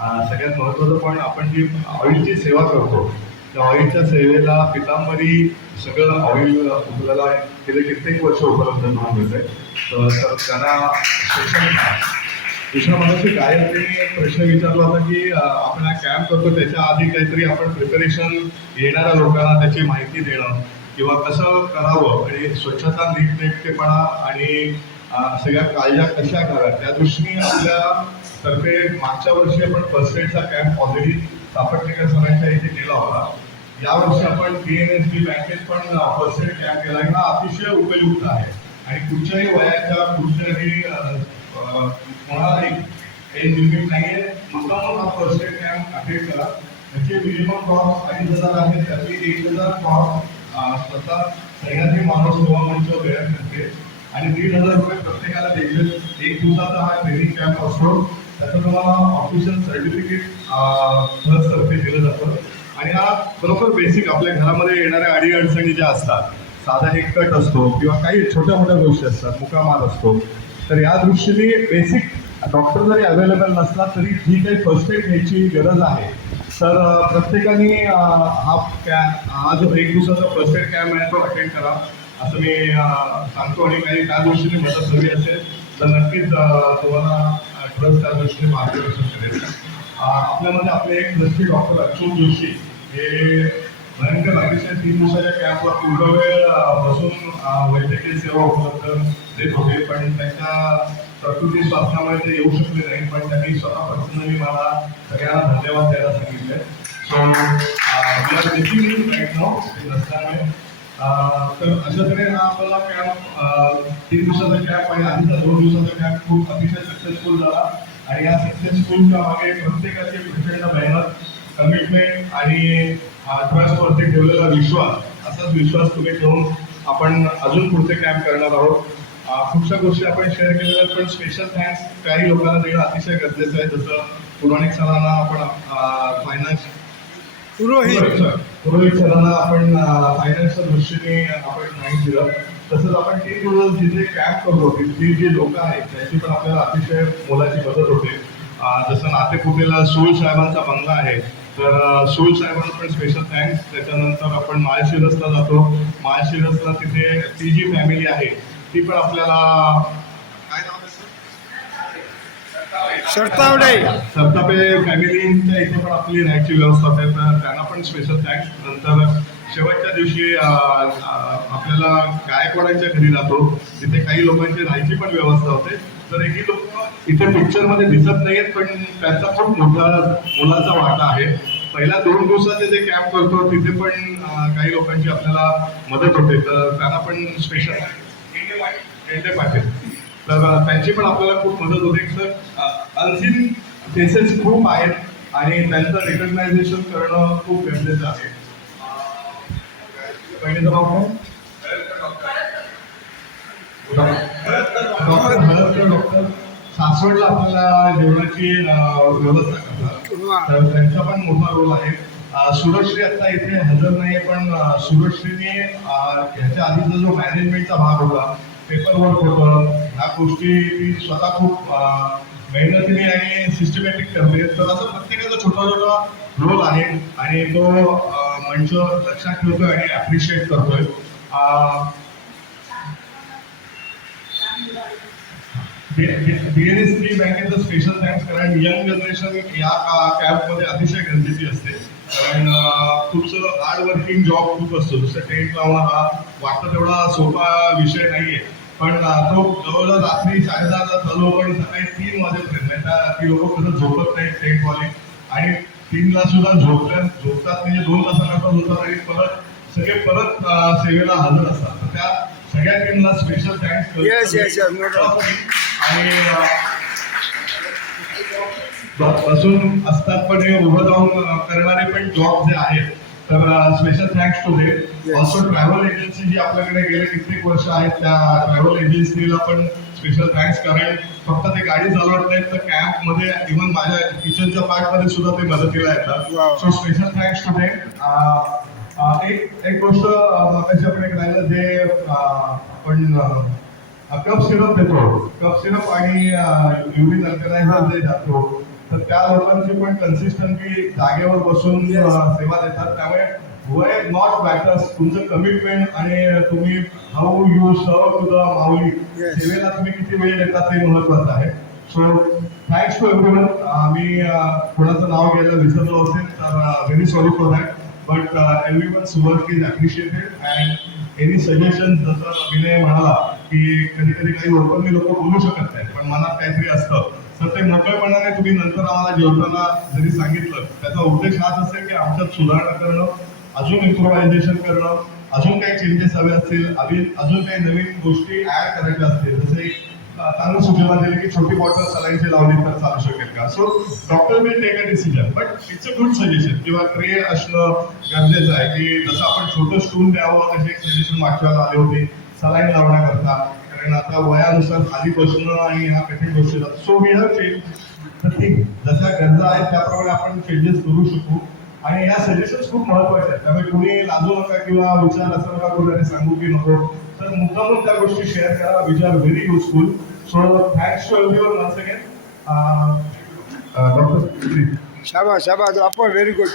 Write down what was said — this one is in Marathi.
सगळ्यात महत्त्वाचं पण आपण जी ऑइलची सेवा करतो त्या ऑइलच्या सेवेला पितांबरी सगळं ऑइल आपल्याला गेले कित्येक वर्ष उपलब्ध करून मिळते. तर त्यांना स्पेशल दुसरा मगाशी गायत्रीने एक प्रश्न विचारला होता की आपण हा कॅम्प करतो त्याच्या आधी काहीतरी आपण प्रिपरेशन येणाऱ्या लोकांना त्याची माहिती देणं किंवा कसं करावं आणि स्वच्छता नीटनेटकेपणा आणि सगळ्या काळज्या कशा कराव्या त्या दृष्टीने आपल्या तर्फे मागच्या वर्षी आपण फर्स्ट एडचा कॅम्प ऑलरेडी सापटणेकर सरांच्या इथे केला होता. यावर्षी आपण PNSB बँकेत पण फर्स्ट एड कॅम्प केला हा अतिशय उपयुक्त आहे आणि कुठच्याही वयाच्या कुठच्याही कोणालाही काही लिमिट नाहीये. मुद्दाम हा फर्स्ट एड कॅम्प अटेंड करा. त्याचे मिनिमम कॉस्ट 2,500 आहे. त्यातली 1,000 कॉस्ट स्वतः सह्याद्री मानव सेवा मंच बेअर करते आणि 1,500 रुपये प्रत्येकाला द्यायचे. एक दिवसाचा हा ट्रेनिंग कॅम्प असतो. त्याचं तुम्हाला ऑफिशियल सर्टिफिकेट तर्फे दिलं जातं आणि हा बरोबर बेसिक आपल्या घरामध्ये येणाऱ्या अडीअडचणी ज्या असतात साधा एक कट असतो किंवा काही छोट्या मोठ्या गोष्टी असतात मुकामार असतो तर या दृष्टीने बेसिक डॉक्टर जरी अवेलेबल नसला तरी जी काही फर्स्ट एड घ्यायची गरज आहे तर प्रत्येकाने हा जो एक दिवसाचा फर्स्ट एड कॅम्प आहे तो अटेंड करा असं मी सांगतो. आणि काही त्या दृष्टीने मदत हवी असेल तर नक्कीच तुम्हाला ट्रस्ट त्या दृष्टीने मार्गदर्शन करेल. आपल्यामध्ये आपले एक ट्रस्टी डॉक्टर अच्युत जोशी हे भयंकर अतिशय 3 दिवसाच्या कॅम्पला पूर्ण वेळ बसून वैद्यकीय सेवा उपलब्ध देत होते पण त्यांच्या प्रकृती स्वास्थ्यामुळे ते येऊ शकले नाही पण त्यांनी स्वतः पर्सनली मला सगळ्यांना धन्यवाद द्यायला सांगितले. सो नसल्यामुळे तर अशा तऱ्हेने हा आपल्याला कॅम्प 3 दिवसाचा कॅम्प आणि आधीचा 2 दिवसाचा कॅम्प खूप अतिशय सक्सेसफुल झाला आणि या सक्सेसफुलच्या मागे प्रत्येकाची प्रचंड मेहनत कमिटमेंट आणि ट्रस्टवरती ठेवलेला विश्वास असाच विश्वास तुम्ही ठेवून आपण अजून पुढचे कॅम्प करणार आहोत. खूपशा गोष्टी आपण शेअर केलेल्या पण स्पेशल थँक्स काही लोकांना देणं अतिशय गरजेचं आहे. जसं पुराणिक सरांना आपण फायनान्स पुरोहित सरांना आपण फायनान्सच्या दृष्टीने आपण नाही दिलं. तसंच आपण 3 दिवस जिथे कॅम्प करतो तिथली जी लोक आहेत त्यांची पण आपल्याला अतिशय मोलाची मदत होते. जसं नातेपुतेला सूळ साहेबांचा बंगला आहे तर सूळ साहेबांना पण स्पेशल थँक्स. त्याच्यानंतर आपण माळशिरसला जातो. माळशिरसला तिथे ती जी फॅमिली आहे ती पण आपल्याला काय नाव सरतापे फॅमिलीच्या इथे पण आपली राहायची व्यवस्था होते तर त्यांना पण स्पेशल थँक्स. नंतर शेवटच्या दिवशी आपल्याला गायकवाडांच्या घरी जातो तिथे काही लोकांची राहायची पण व्यवस्था होते. तर ही लोक इथे पिक्चरमध्ये दिसत नाहीयेत पण त्यांचा खूप मोलाचा वाटा आहे. पहिल्या 2 दिवसाचे जे कॅम्प करतो तिथे पण काही लोकांची आपल्याला मदत होते तर त्यांना पण स्पेशल गेंडे पाटील तर त्यांची पण आपल्याला खूप मदत होते. तर अनसीन फेसेस खूप आहेत आणि त्यांचं रिकग्नायझेशन करणं खूप गरजेचं आहे. पहिलेचं नाव काय डॉक्टर हळदकर डॉक्टर सासवडला आपल्याला जेवणाची व्यवस्था करतात तर त्यांचा पण मोठा रोल आहे. सुरश्री आता इथे हजर नाही पण सुरश्रीने ह्याच्या आधीचा जो मॅनेजमेंटचा भाग होता पेपर वर्क होतं ह्या गोष्टी ती स्वतः खूप मेहनतीने आणि सिस्टमॅटिक करते. तर असं प्रत्येकाचा छोटा छोटा रोल आहे आणि तो मंच लक्षात ठेवतोय आणि अप्रिशिएट करतोय. PNSB बँकेचं स्पेशल थँक्स कारण यंग जनरेशन या कॅम्पमध्ये अतिशय गरजेची असते कारण खूपसं हार्ड वर्किंग जॉब खूप असतो. जसं टेंट लावणं हा वाटतं तेवढा सोपा विषय नाहीये पण तो जवळजवळ रात्री 10:30ला चालू पण सकाळी 3 वाजेपर्यंत ती लोक कसं झोपत नाही टेंटवाले आणि 3ला सुद्धा झोपतात म्हणजे 2 तासानंतर होतात आणि परत सगळे परत सेवेला हजर असतात. तर त्या सगळ्या टीमला स्पेशल थँक्स. आणि बसून असतात पण हे उभं जाऊन करणारे पण जॉब जे आहेत तर special thanks to they. Also travel agency जी आपल्याकडे गेले कित्येक वर्ष आहेत त्या ट्रॅव्हल एजन्सीला पण स्पेशल थँक्स कारण फक्त ते गाडी चालवत नाहीत तर कॅम्प मध्ये इव्हन माझ्या किचनच्या पार्ट मध्ये सुद्धा ते मदतीला येतात. सो स्पेशल थँक्स टू दे. एक गोष्ट मगाशी आपण एक राहिलं जे आपण कप सिरप देतो कप सिरप आणि युरिन अल्कलाइजर जे जातो तर त्या लोकांची पण कन्सिस्टंटली जागेवर बसून सेवा देतात. त्यामुळे वय नॉट मॅटर्स, तुमचं कमिटमेंट आणि तुम्ही how you serve to the Mauli, सेवेला तुम्ही किती वेळ देता ते महत्वाचं आहे. So thanks to everyone. मी कोणाचं नाव घ्यायला विसरलो असेल तर very sorry for that, but everyone's work is appreciated and any suggestion. जसं विनय म्हणाला की कधी कधी काही ओपनली लोक बोलू शकत नाहीत, पण मनात काहीतरी असतं, तर ते मोकळेपणाने तुम्ही नंतर आम्हाला जेवताना जरी सांगितलं, त्याचा उद्देश हाच असेल की आमच्यात सुधारणा करणं, अजून इम्प्रोव्हायझेशन करणं, अजून काही चेंजेस हवे असतील, अजून काही नवीन गोष्टी ऍड करायच्या असतील. जसे चांगलं सूचना दिली की छोटी बॉटल सलाईनची लावली तर चालू शकेल का. So doctor will take a decision, but it's a good suggestion. किंवा ट्रे असणं गरजेचं आहे की जसं आपण छोटं स्टूल द्यावं असे एक सजेशन मागच्या आले होते सलाईन लावण्याकरता, कारण आता वयानुसार खाली बसणं आणि ह्या कठीण गोष्टी. सो वी हॅव चेंज तर ठीक, जशा गरजा आहेत त्याप्रमाणे आपण चेंजेस करू शकू. आणि ह्या सजेशन्स खूप महत्वाच्या आहेत, त्यामुळे कुणी लाजू नका किंवा विचार असं नका करू सांगू की नको, तर मुद्दामून त्या गोष्टी शेअर करा, which are very useful. So thanks to everyone once again. Doctor शाबास शाबास, आपण व्हेरी गुड.